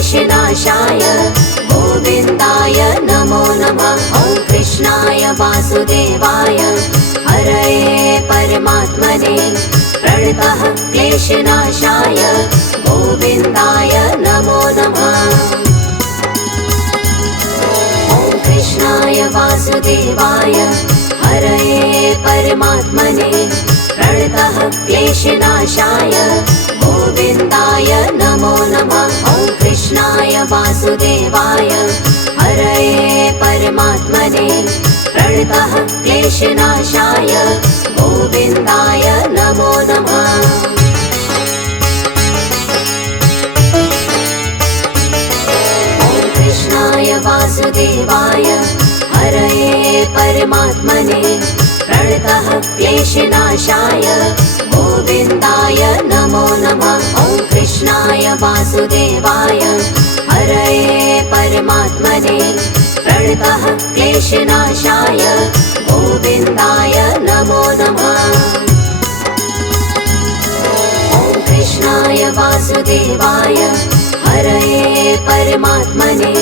क्लेशनाशाय गोविन्दाय नमो नमः। ॐ कृष्णाय वासुदेवाय हरये परमात्मने प्रणतः क्लेशनाशाय गोविन्दाय नमो नमः। ॐ कृष्णाय वासुदेवाय हरये परमात्मने प्रणतः क्लेशनाशाय गोविन्दाय नमो नमः। ॐ कृष्णाय वासुदेवाय हरये परमात्मने प्रणतः क्लेशनाशाय गोविन्दाय नमो नमः। ॐ कृष्णाय वासुदेवाय हरये परमात्मने प्रणतः क्लेशनाशाय गोविन्दाय नमो नमः। ॐ कृष्णाय वासुदेवाय हरये परमात्मने प्रणतः क्लेशनाशाय गोविन्दाय नमो नमः। ॐ कृष्णाय वासुदेवाय हरये परमात्मने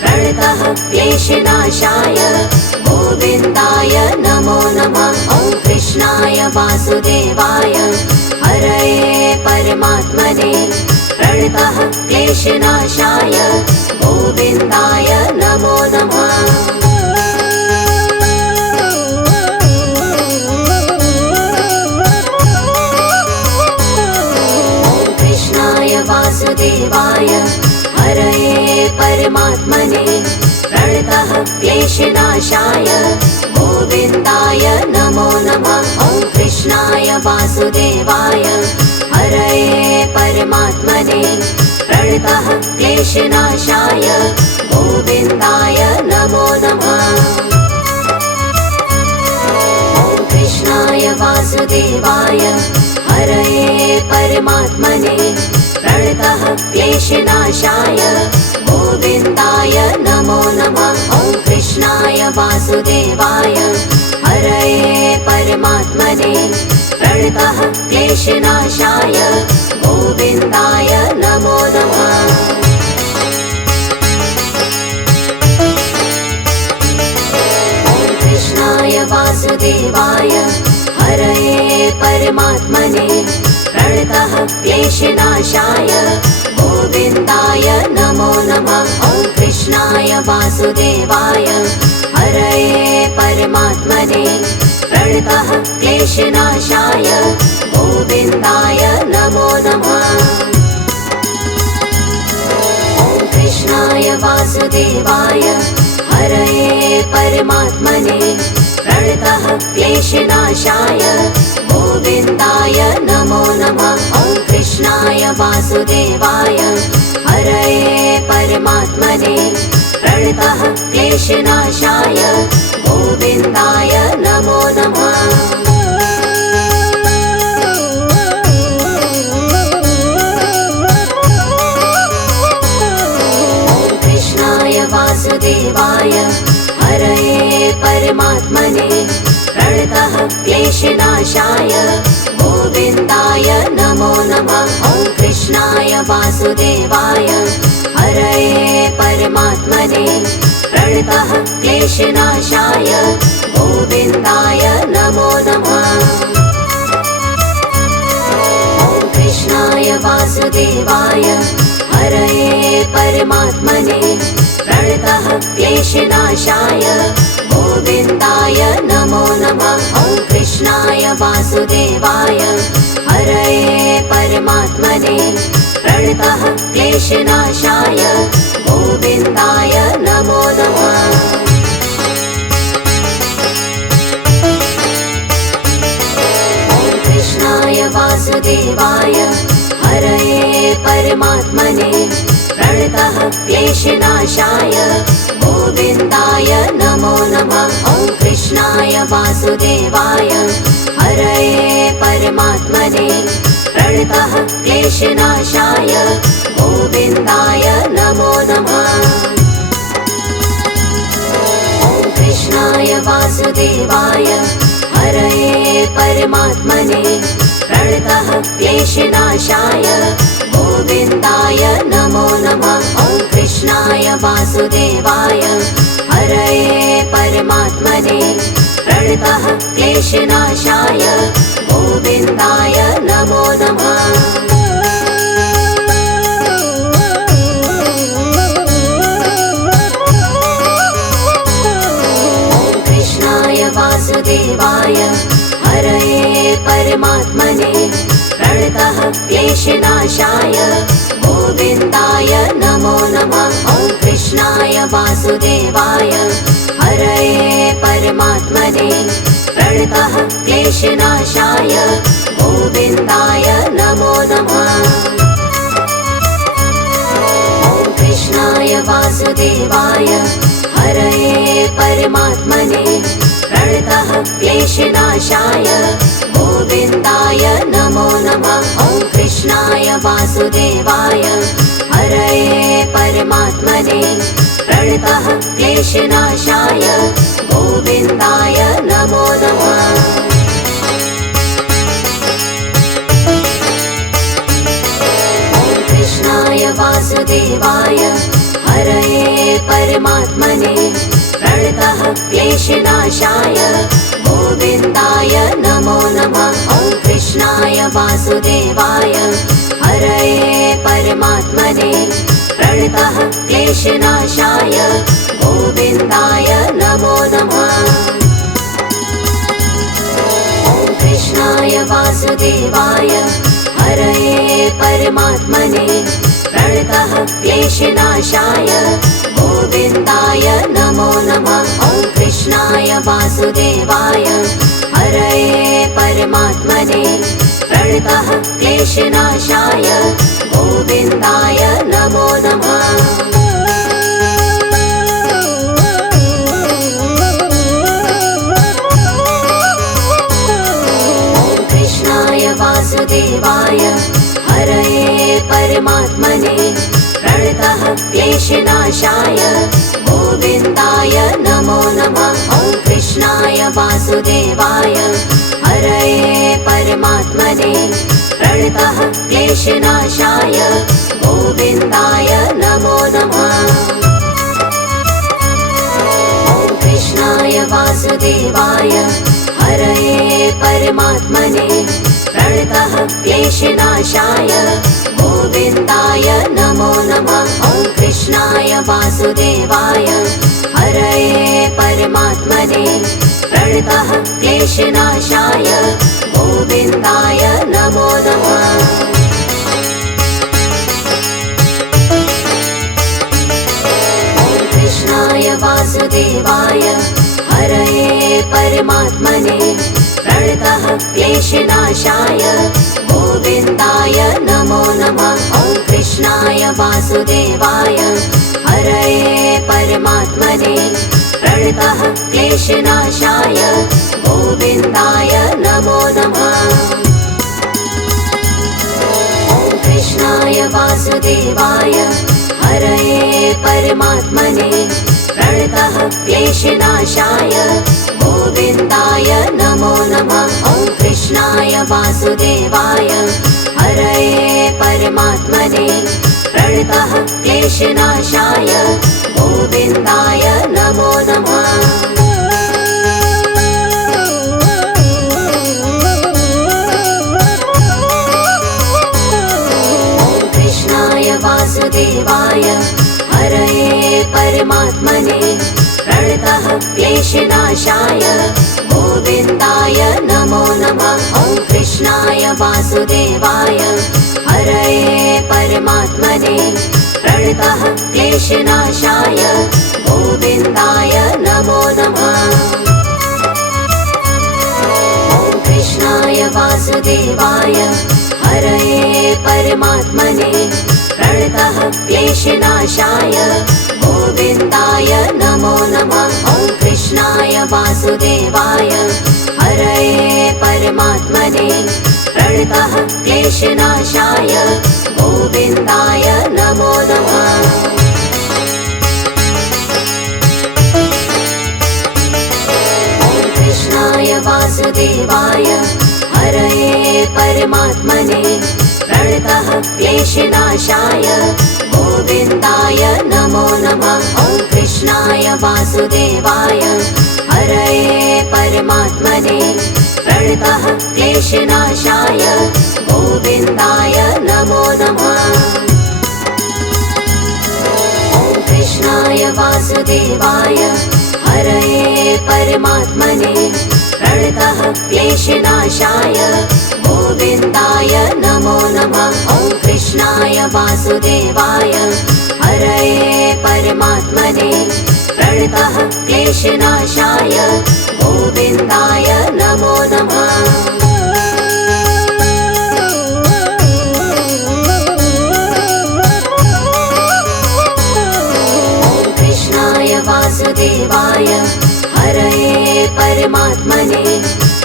प्रणतः क्लेशनाशाय गोविन्दाय नमो नमः। ॐ कृष्णाय वासुदेवाय हरये परमात्मने प्रणतः क्लेशनाशाय गोविन्दाय नमो नमः। ॐ कृष्णाय वासुदेवाय हरये परमात्मने प्रणतः क्लेशनाशाय गोविन्दाय नमो नमः। ॐ कृष्णाय वासुदेवाय हरये परमात्मने प्रणतः क्लेशनाशाय गोविन्दाय नमो नमः। ॐ कृष्णाय वासुदेवाय हरये परमात्मने प्रणतः क्लेशनाशाय गोविन्दाय नमो नमः। ॐ कृष्णाय वासुदेवाय हरये परमात्मने प्रणतः क्लेशनाशाय गोविन्दाय नमो नमः। ॐ कृष्णाय वासुदेवाय हरये परमात्मने प्रणतः क्लेशनाशाय गोविन्दाय नमो नमः। ॐ कृष्णाय वासुदेवाय हरये परमात्मने प्रणतः क्लेशनाशाय गोविन्दाय नमो नमः। ॐ कृष्णाय वासुदेवाय हरये परमात्मने प्रणतः क्लेशनाशाय गोविन्दाय नमो नमः। ॐ कृष्णाय वासुदेवाय हरये परमात्मने प्रणतः क्लेशनाशाय गोविन्दाय नमो नमः। ॐ कृष्णाय वासुदेवाय हरये परमात्मने प्रणतः क्लेशनाशाय गोविन्दाय नमो नमः। ॐ कृष्णाय वासुदेवाय हरये परमात्मने प्रणतः क्लेशनाशाय गोविन्दाय नमो नमः। ॐ कृष्णाय वासुदेवाय हरये परमात्मने प्रणतः क्लेशनाशाय गोविन्दाय नमो नमः। ॐ कृष्णाय वासुदेवाय हरये परमात्मने प्रणतः क्लेशनाशाय गोविन्दाय नमो नमः। ॐ कृष्णाय वासुदेवाय हरये परमात्मने प्रणतः क्लेशनाशाय गोविन्दाय नमो नमः। ॐ कृष्णाय वासुदेवाय हरये परमात्मने प्रणतः क्लेशनाशाय गोविन्दाय नमो नमः। ॐ कृष्णाय वासुदेवाय हरये परमात्मने प्रणतः क्लेशनाशाय गोविन्दाय नमो नमः। वासुदेवाय हरये परमात्मने प्रणतः क्लेशनाशाय गोविन्दाय नमो नमः। वासुदेवाय हरये परमात्मने प्रणतः क्लेशनाशाय गोविन्दाय नमो नमः। ॐ कृष्णाय वासुदेवाय हरये परमात्मने प्रणतः क्लेशनाशाय गोविन्दाय नमो नमः। ॐ कृष्णाय वासुदेवाय हरये परमात्मने प्रणतः क्लेशनाशाय गोविन्दाय नमो नमः। ॐ कृष्णाय वासुदेवाय हरये परमात्मने प्रणतः क्लेशनाशाय गोविन्दाय नमो नमः। ॐ कृष्णाय वासुदेवाय हरये परमात्मने प्रणतः क्लेशनाशाय गोविन्दाय नमो नमः। ॐ कृष्णाय वासुदेवाय हरये परमात्मने प्रणतः क्लेशनाशाय गोविन्दाय नमो नमः। ॐ कृष्णाय वासुदेवाय हरये परमात्मने प्रणतः क्लेशनाशाय गोविन्दाय नमो नमः। ॐ कृष्णाय वासुदेवाय हरये परमात्मने प्रणतः क्लेशनाशाय गोविन्दाय नमो नमः। ॐ कृष्णाय वासुदेवाय हरये परमात्मने प्रणतः क्लेशनाशाय गोविन्दाय नमो नमः। ॐ कृष्णाय वासुदेवाय हरये परमात्मने प्रणतः क्लेशनाशाय गोविन्दाय नमो नमः। ॐ कृष्णाय वासुदेवाय हरये परमात्मने प्रणतः क्लेशनाशाय गोविन्दाय नमो नमः। ॐ कृष्णाय वासुदेवाय हरये परमात्मने प्रणतः क्लेशनाशाय गोविन्दाय नमो नमः। ॐ कृष्णाय वासुदेवाय हरये परमात्मने प्रणतः क्लेशनाशाय गोविन्दाय नमो नमः। ॐ कृष्णाय वासुदेवाय हरये परमात्मने प्रणतः क्लेशनाशाय गोविन्दाय नमो नमः। ॐ कृष्णाय वासुदेवाय हरये परमात्मने प्रणतः क्लेशनाशाय गोविन्दाय नमो नमः। ॐ कृष्णाय वासुदेवाय हरये परमात्मने प्रणतः क्लेशनाशाय गोविन्दाय नमो नमः। ॐ कृष्णाय वासुदेवाय हरये परमात्मने प्रणतः क्लेशनाशाय गोविन्दाय नमो नमः। ॐ कृष्णाय वासुदेवाय हरये परमात्मने प्रणतः क्लेशनाशाय गोविन्दाय नमो नमः। ॐ कृष्णाय वासुदेवाय हरये परमात्मने प्रणतः क्लेशनाशाय गोविन्दाय नमो नमः। ॐ कृष्णाय वासुदेवाय हरये परमात्मने प्रणतः क्लेशनाशाय गोविन्दाय नमो नमः। ॐ कृष्णाय वासुदेवाय हरये परमात्मने प्रणतः क्लेशनाशाय गोविन्दाय नमो नमः। ॐ वासुदेवाय हरये परमात्मने प्रणतः क्लेशनाशाय गोविन्दाय नमो नमः। ॐ कृष्णाय वासुदेवाय हरये परमात्मने प्रणतः क्लेशनाशाय गोविन्दाय नमो नमः। ॐ कृष्णाय वासुदेवाय हरये परमात्मने प्रणतः क्लेशनाशाय गोविन्दाय नमो नमः। ॐ कृष्णाय वासुदेवाय हरये परमात्मने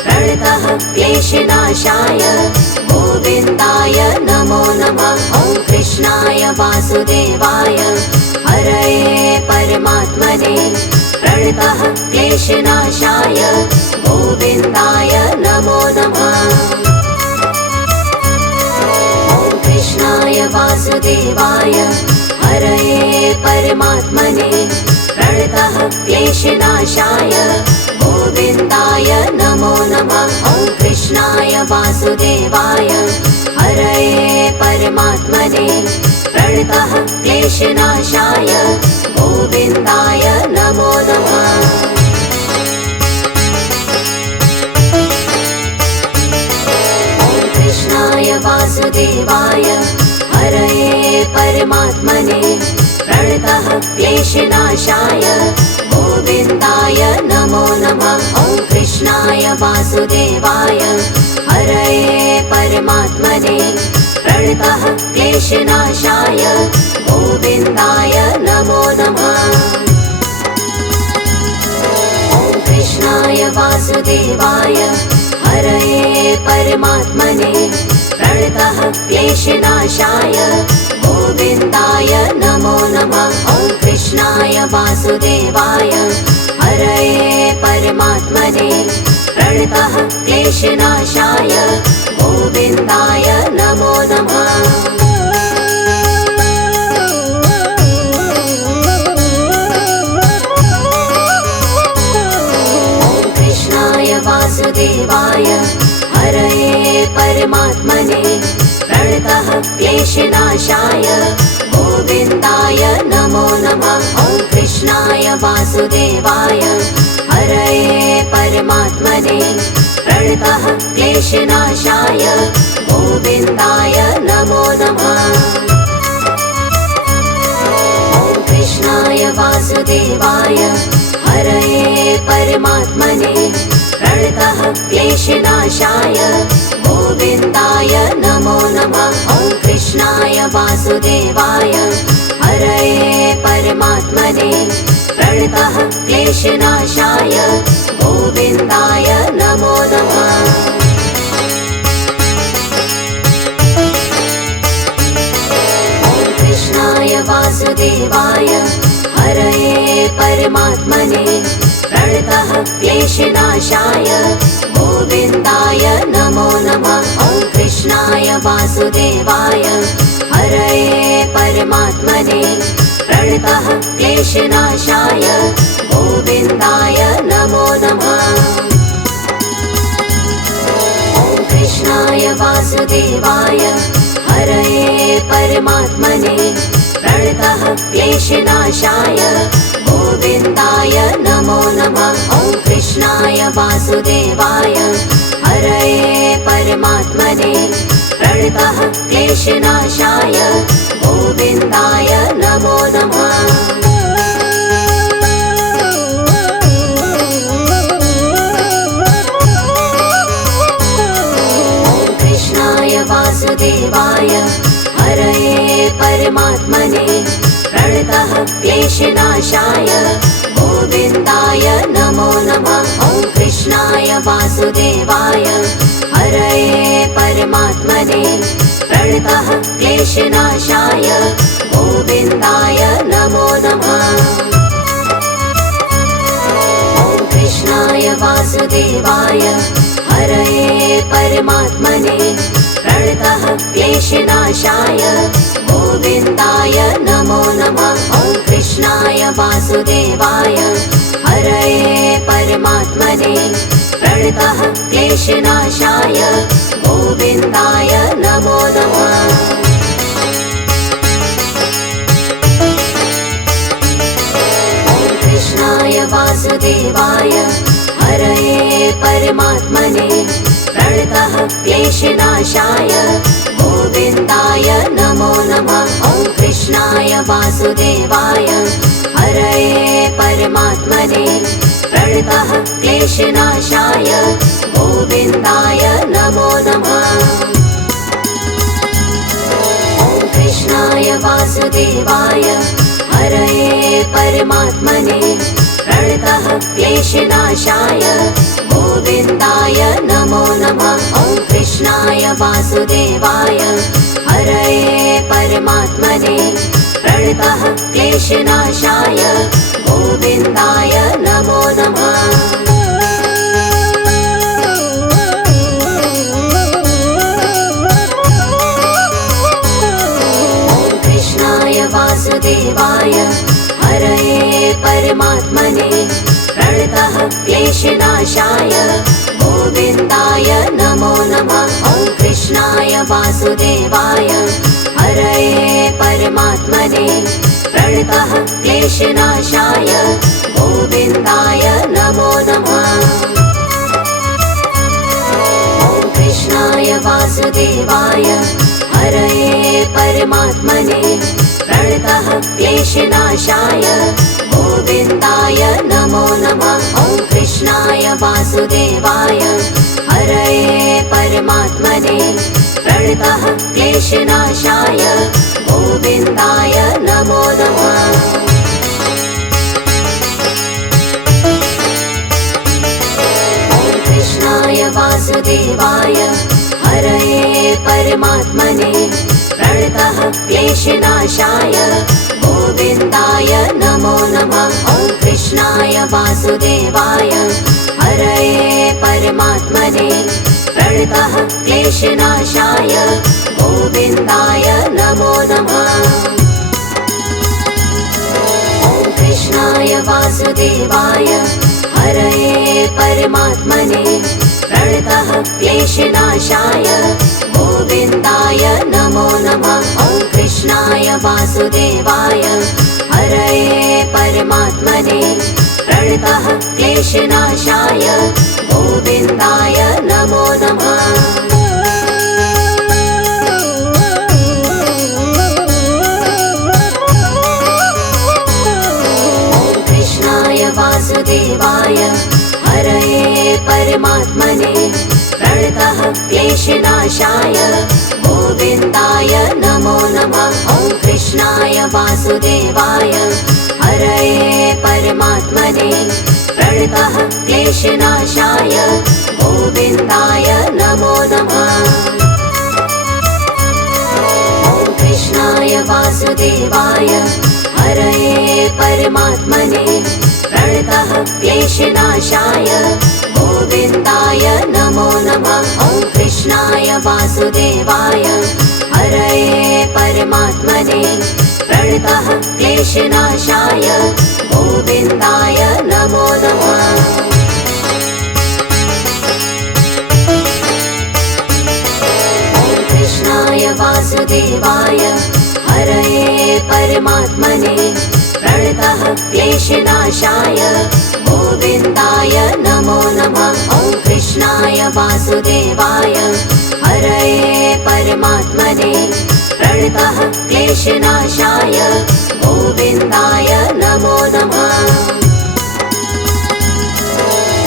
प्रणतः क्लेशनाशाय गोविन्दाय नमो नमः। ॐ कृष्णाय वासुदेवाय हरये परमात्मने प्रणतः क्लेशनाशाय गोविन्दाय नमो नमः। ॐ कृष्णाय वासुदेवाय हरये परमात्मने प्रणतः क्लेशनाशाय गोविन्दाय नमो नमः। ॐ कृष्णाय वासुदेवाय हरये परमात्मने प्रणतः क्लेशनाशाय गोविन्दाय नमो नमः। ॐ कृष्णाय वासुदेवाय हरये परमात्मने प्रणतः क्लेशनाशाय गोविन्दाय नमो नमः। ॐ कृष्णाय वासुदेवाय हरये परमात्मने प्रणतः क्लेशनाशाय गोविन्दाय नमो नमः। ॐ कृष्णाय वासुदेवाय हरये परमात्मने प्रणतः क्लेशनाशाय गोविन्दाय नमो नमः। ॐ कृष्णाय वासुदेवाय हरये परमात्मने प्रणतः क्लेशनाशाय गोविन्दाय नमो नमः। ॐ कृष्णाय वासुदेवाय हरये परमात्मने प्रणतः क्लेशनाशाय गोविन्दाय नमो नमः। ॐ कृष्णाय वासुदेवाय हरये परमात्मने प्रणतः क्लेशनाशाय गोविन्दाय नमो नमः। ॐ कृष्णाय वासुदेवाय हरये परमात्मने प्रणतः क्लेशनाशाय गोविन्दाय नमो नमः। ॐ कृष्णाय वासुदेवाय हरये परमात्मने प्रणतः क्लेशनाशाय गोविन्दाय नमो नमः। ॐ कृष्णाय वासुदेवाय हरये परमात्मने प्रणतः क्लेशनाशाय गोविन्दाय नमो नमः। ॐ कृष्णाय वासुदेवाय हरये परमात्मने प्रणतः क्लेशनाशाय गोविन्दाय नमो नमः। ॐ कृष्णाय वासुदेवाय हरये परमात्मने प्रणतः क्लेशनाशाय गोविन्दाय नमो नमः। ॐ कृष्णाय वासुदेवाय हरये परमात्मने प्रणतः क्लेशनाशाय गोविन्दाय नमो नमः। ॐ कृष्णाय वासुदेवाय हरये परमात्मने प्रणतः क्लेशनाशाय गोविन्दाय नमो नमः। ॐ कृष्णाय वासुदेवाय हरये परमात्मने प्रणतः क्लेशनाशाय गोविन्दाय नमो नमः। ॐ कृष्णाय वासुदेवाय हरये परमात्मने प्रणतः क्लेशनाशाय गोविन्दाय नमो नमः। ॐ कृष्णाय वासुदेवाय हरये परमात्मने प्रणतः क्लेशनाशाय गोविन्दाय नमो नमः। कृष्णाय वासुदेवाय हरये परमात्मने प्रणतः क्लेशनाशाय गोविन्दाय नमो नमः। ॐ कृष्णाय वासुदेवाय हरये परमात्मने प्रणतः क्लेशनाशाय गोविन्दाय नमो नमः। ॐ कृष्णाय वासुदेवाय हरये परमात्मने प्रणतः क्लेशनाशाय गोविन्दाय नमो नमः। ॐ कृष्णाय वासुदेवाय हरये परमात्मने प्रणतः क्लेशनाशाय गोविन्दाय नमो नमः। वासुदेवाय हरये परमात्मने प्रणतः क्लेशनाशाय गोविन्दाय नमो नमः। ॐ कृष्णाय वासुदेवाय हरये परमात्मने प्रणतः क्लेशनाशाय गोविन्दाय नमो नमः। ॐ कृष्णाय वासुदेवाय हरये परमात्मने प्रणतः क्लेशनाशाय गोविन्दाय नमो नमः। ॐ कृष्णाय वासुदेवाय हरये परमात्मने प्रणतः क्लेशनाशाय गोविन्दाय नमो नमः। ॐ कृष्णाय वासुदेवाय हरये परमात्मने प्रणतः क्लेशनाशाय गोविन्दाय नमो नमः। ॐ कृष्णाय वासुदेवाय हरये परमात्मने प्रणतः क्लेशनाशाय गोविन्दाय नमो नमः। ॐ कृष्णाय वासुदेवाय हरये परमात्मने प्रणतः क्लेशनाशाय गोविन्दाय नमो नमः। ॐ कृष्णाय वासुदेवाय हरये परमात्मने प्रणतः क्लेशनाशाय गोविन्दाय नमो नमः। ॐ कृष्णाय वासुदेवाय हरये परमात्मने प्रणतः क्लेशनाशाय गोविन्दाय नमो नमः। ॐ कृष्णाय वासुदेवाय हरये परमात्मने प्रणतः क्लेशनाशाय गोविन्दाय नमो नमः। ॐ कृष्णाय वासुदेवाय हरये परमात्मने प्रणतः क्लेशनाशाय गोविन्दाय नमो नमः। ॐ कृष्णाय वासुदेवाय हरये परमात्मने प्रणतः क्लेशनाशाय गोविन्दाय नमो नमः। ॐ कृष्णाय वासुदेवाय हरये परमात्मने प्रणतः क्लेशनाशाय गोविन्दाय नमो नमः। ॐ कृष्णाय वासुदेवाय हरये परमात्मने प्रणतः क्लेशनाशाय गोविन्दाय नमो नमः।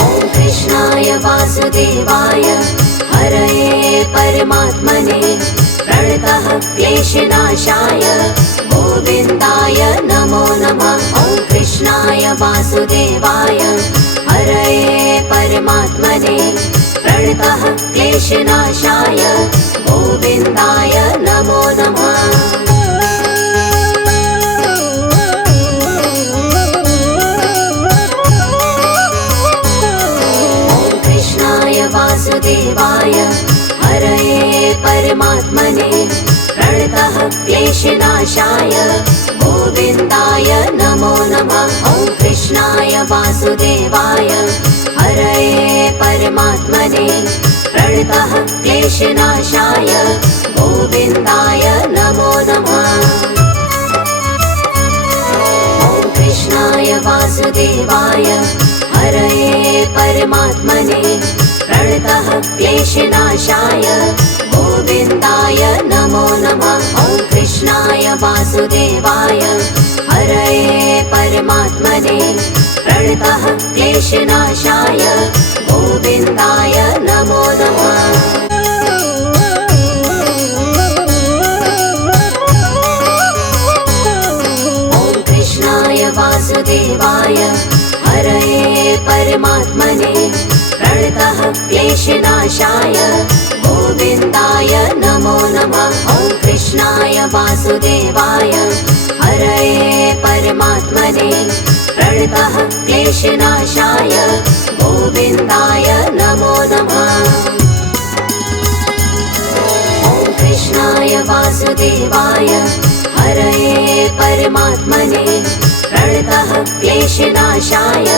ॐ कृष्णाय वासुदेवाय हरये परमात्मने प्रणतः क्लेशनाशाय गोविन्दाय नमो नमः। ॐ कृष्णाय वासुदेवाय हरये परमात्मने प्रणतः क्लेशनाशाय गोविन्दाय नमो नमः। ॐ कृष्णाय वासुदेवाय हरये परमात्मने प्रणतः क्लेशनाशाय गोविन्दाय नमो नमः। कृष्णाय वासुदेवाय हरये परमात्मने प्रणतः क्लेशनाशाय गोविन्दाय नमो नमः। ॐ कृष्णाय वासुदेवाय हरये परमात्मने प्रणतः क्लेशनाशाय गोविन्दाय नमो नमः। ॐ कृष्णाय वासुदेवाय हरये परमात्मने प्रणतः क्लेशनाशाय गोविन्दाय नमो नमः। ॐ कृष्णाय वासुदेवाय हरये परमात्मने प्रणतः क्लेशनाशाय गोविन्दाय नमो नमः। ॐ कृष्णाय वासुदेवाय हरये परमात्मने प्रणतः क्लेशनाशाय गोविन्दाय नमो नमः। ॐ कृष्णाय वासुदेवाय हरये परमात्मने प्रणतः क्लेशनाशाय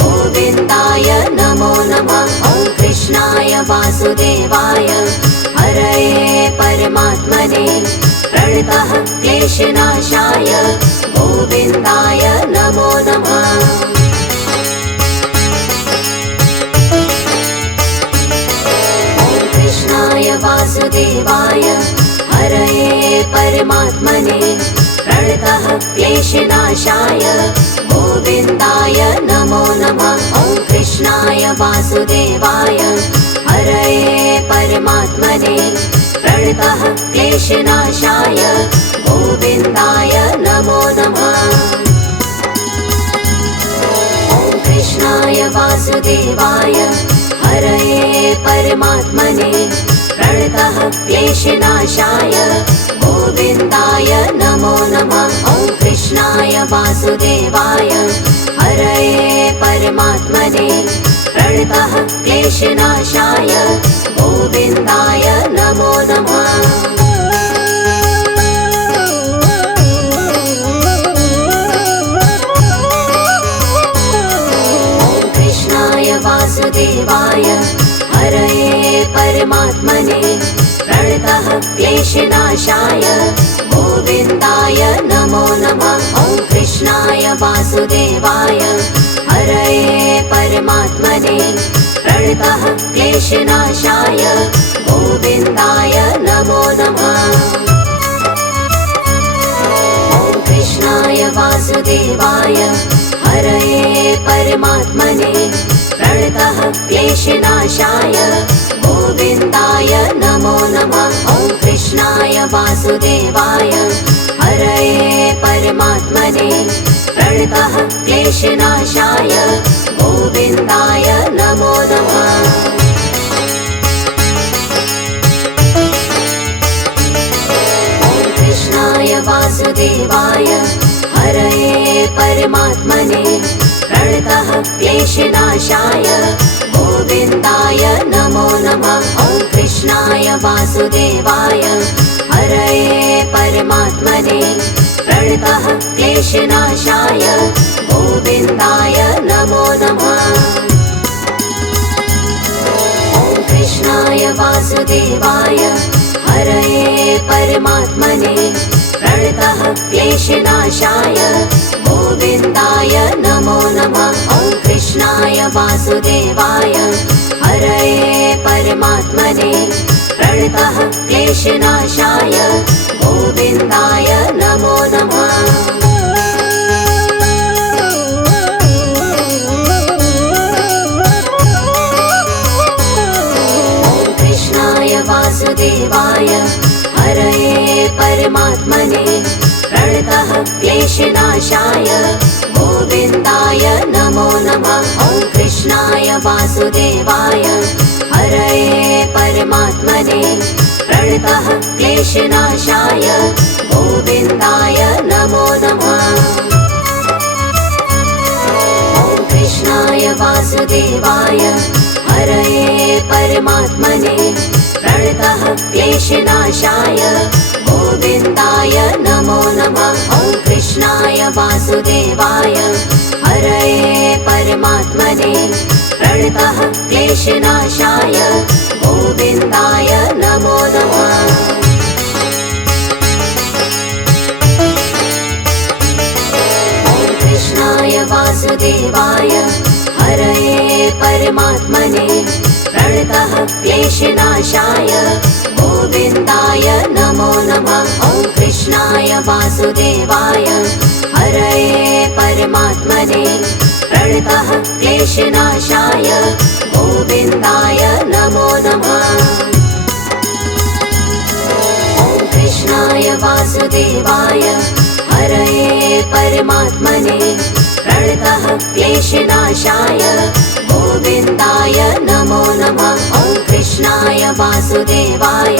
गोविन्दाय नमो नमः। ॐ कृष्णाय वासुदेवाय हरये परमात्मने प्रणतः क्लेशनाशाय गोविन्दाय नमो नमः। ॐ कृष्णाय वासुदेवाय हरये परमात्मने प्रणतः क्लेशनाशाय गोविन्दाय नमो नमः। ॐ कृष्णाय वासुदेवाय हरये परमात्मने प्रणतः क्लेशनाशाय गोविन्दाय नमो नमः। ॐ कृष्णाय वासुदेवाय हरये परमात्मने प्रणतः क्लेशनाशाय गोविन्दाय नमो नमः। ॐ कृष्णाय वासुदेवाय हरये परमात्मने प्रणतः क्लेशनाशाय गोविन्दाय नमो नमः। ॐ कृष्णाय वासुदेवाय हरये परमात्मने प्रणतः क्लेशनाशाय गोविन्दाय नमो नमः। ॐ कृष्णाय वासुदेवाय हरये परमात्मने प्रणतः क्लेशनाशाय गोविन्दाय नमो नमः। ॐ कृष्णाय वासुदेवाय हरये परमात्मने प्रणतः क्लेशनाशाय गोविन्दाय नमो नमः। ॐ कृष्णाय वासुदेवाय हरये परमात्मने प्रणतः क्लेशनाशाय गोविन्दाय नमो नमः। ॐ कृष्णाय वासुदेवाय हरये परमात्मने प्रणतः क्लेशनाशाय गोविन्दाय नमो नमः। ॐ कृष्णाय वासुदेवाय हरये परमात्मने प्रणतः क्लेशनाशाय गोविन्दाय नमो नमः। ॐ कृष्णाय वासुदेवाय हरये परमात्मने प्रणतः क्लेशनाशाय गोविन्दाय नमो नमः। ॐ कृष्णाय वासुदेवाय हरये परमात्मने प्रणतः क्लेशनाशाय गोविन्दाय नमो नमः। ॐ कृष्णाय वासुदेवाय हरये परमात्मने प्रणतः क्लेशनाशाय गोविन्दाय नमो नमः। ॐ कृष्णाय वासुदेवाय हरये परमात्मने प्रणतः क्लेशनाशाय गोविन्दाय नमो नमः। ॐ कृष्णाय वासुदेवाय हरये परमात्मने प्रणतः क्लेशनाशाय गोविन्दाय नमो नमः। ॐ कृष्णाय वासुदेवाय हरये परमात्मने प्रणतः क्लेशनाशाय गोविन्दाय नमो नमः। ॐ कृष्णाय वासुदेवाय हरये परमात्मने प्रणतः क्लेशनाशाय गोविन्दाय नमो नमः। ॐ कृष्णाय वासुदेवाय हरये परमात्मने प्रणतः क्लेशनाशाय गोविन्दाय नमो नमः। ॐ कृष्णाय वासुदेवाय हरये परमात्मने प्रणतः क्लेशनाशाय गोविन्दाय नमो नमः। ॐ कृष्णाय वासुदेवाय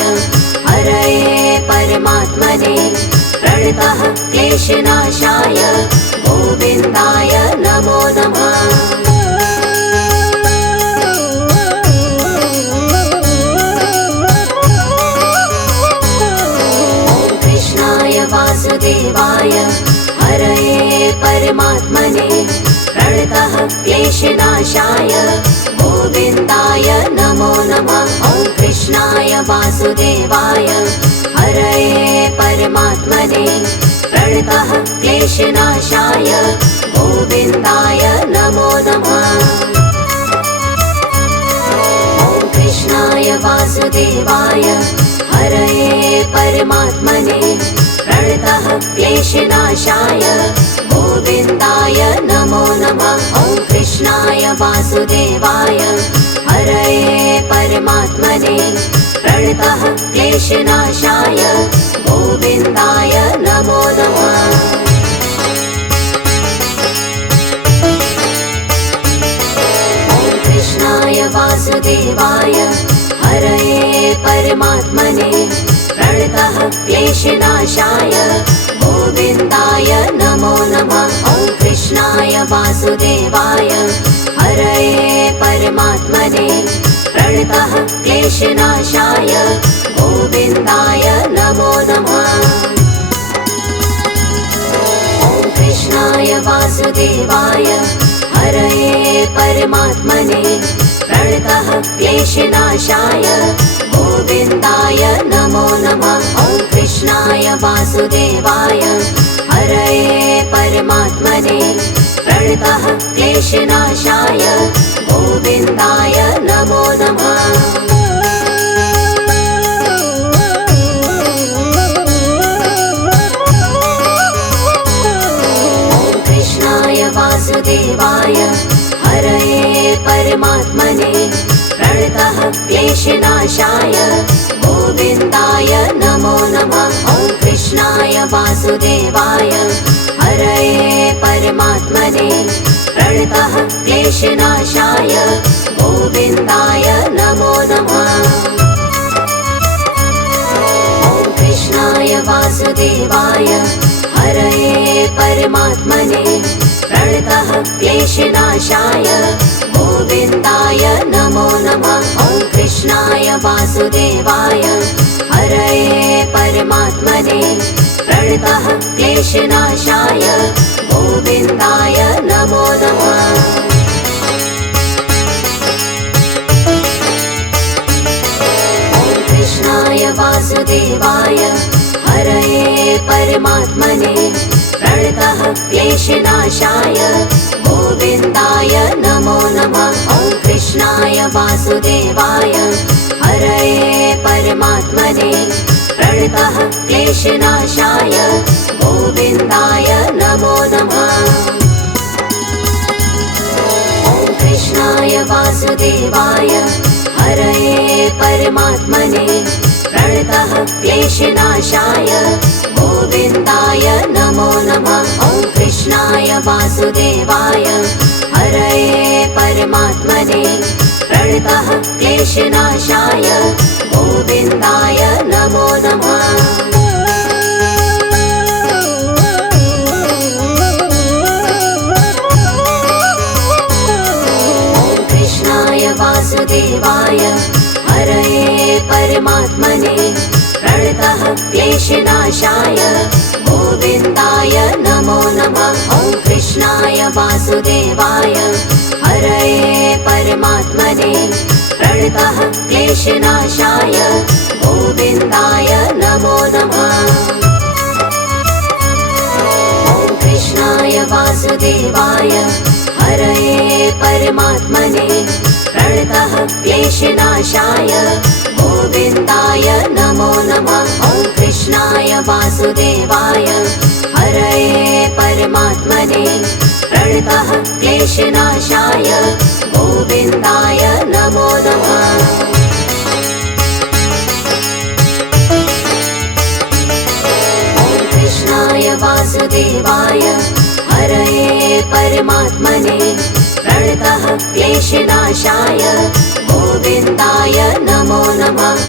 हरये परमात्मने प्रणतः क्लेशनाशाय गोविन्दाय नमो नमः। ॐ कृष्णाय वासुदेवाय हरये परमात्मने प्रणतः क्लेशनाशाय गोविन्दाय नमो नमः। ॐ कृष्णाय वासुदेवाय हरये परमात्मने प्रणतः क्लेशनाशाय गोविन्दाय नमो नमः। ॐ कृष्णाय वासुदेवाय हरये परमात्मने प्रणतः क्लेशनाशाय गोविन्दाय नमो नमः। ॐ कृष्णाय वासुदेवाय हरये परमात्मने प्रणतः क्लेशनाशाय गोविन्दाय नमो नमः। ॐ कृष्णाय वासुदेवाय हरये परमात्मने प्रणतः क्लेशनाशाय गोविन्दाय नमो नमः। ॐ कृष्णाय वासुदेवाय हरये परमात्मने प्रणतः क्लेशनाशाय गोविन्दाय नमो नमः। ॐ कृष्णाय वासुदेवाय हरये परमात्मने प्रणतः क्लेशनाशाय गोविन्दाय नमो नमः। ॐ कृष्णाय वासुदेवाय हरये परमात्मने प्रणतः क्लेशनाशाय गोविन्दाय नमो नमः। ॐ कृष्णाय वासुदेवाय हरये परमात्मने प्रणतः क्लेशनाशाय गोविन्दाय नमो नमः। ॐ कृष्णाय वासुदेवाय हरये परमात्मने प्रणतः क्लेशनाशाय गोविन्दाय नमो नमः। ॐ कृष्णाय वासुदेवाय हरये परमात्मने प्रणतः क्लेशनाशाय गोविन्दाय नमो नमः। ॐ कृष्णाय वासुदेवाय हरये परमात्मने प्रणतः क्लेशनाशाय गोविन्दाय नमो नमः। ॐ कृष्णाय वासुदेवाय हरये परमात्मने प्रणतः क्लेशनाशाय गोविन्दाय नमो नमः। ॐ कृष्णाय वासुदेवाय हरये परमात्मने प्रणतः क्लेशनाशाय गोविन्दाय नमो नमः। ॐ कृष्णाय वासुदेवाय हरये परमात्मने प्रणतः क्लेशनाशाय गोविन्दाय नमो नमः। ॐ कृष्णाय वासुदेवाय हरये परमात्मने प्रणतः क्लेशनाशाय गोविन्दाय नमो नमः। ॐ कृष्णाय वासुदेवाय हरये परमात्मने प्रणतः क्लेशनाशाय गोविन्दाय नमो नमः। ॐ कृष्णाय वासुदेवाय परमात्मने प्रणतः क्लेशनाशाय गोविन्दाय नमो नमः। ॐ कृष्णाय वासुदेवाय हरये परमात्मने प्रणतः क्लेशनाशाय गोविन्दाय नमो नमः। ॐ कृष्णाय वासुदेवाय हरये परमात्मने प्रणतः क्लेशनाशाय गोविन्दाय नमो नमः। ॐ कृष्णाय वासुदेवाय हरये परमात्मने प्रणतः क्लेशनाशाय गोविन्दाय नमो नमः।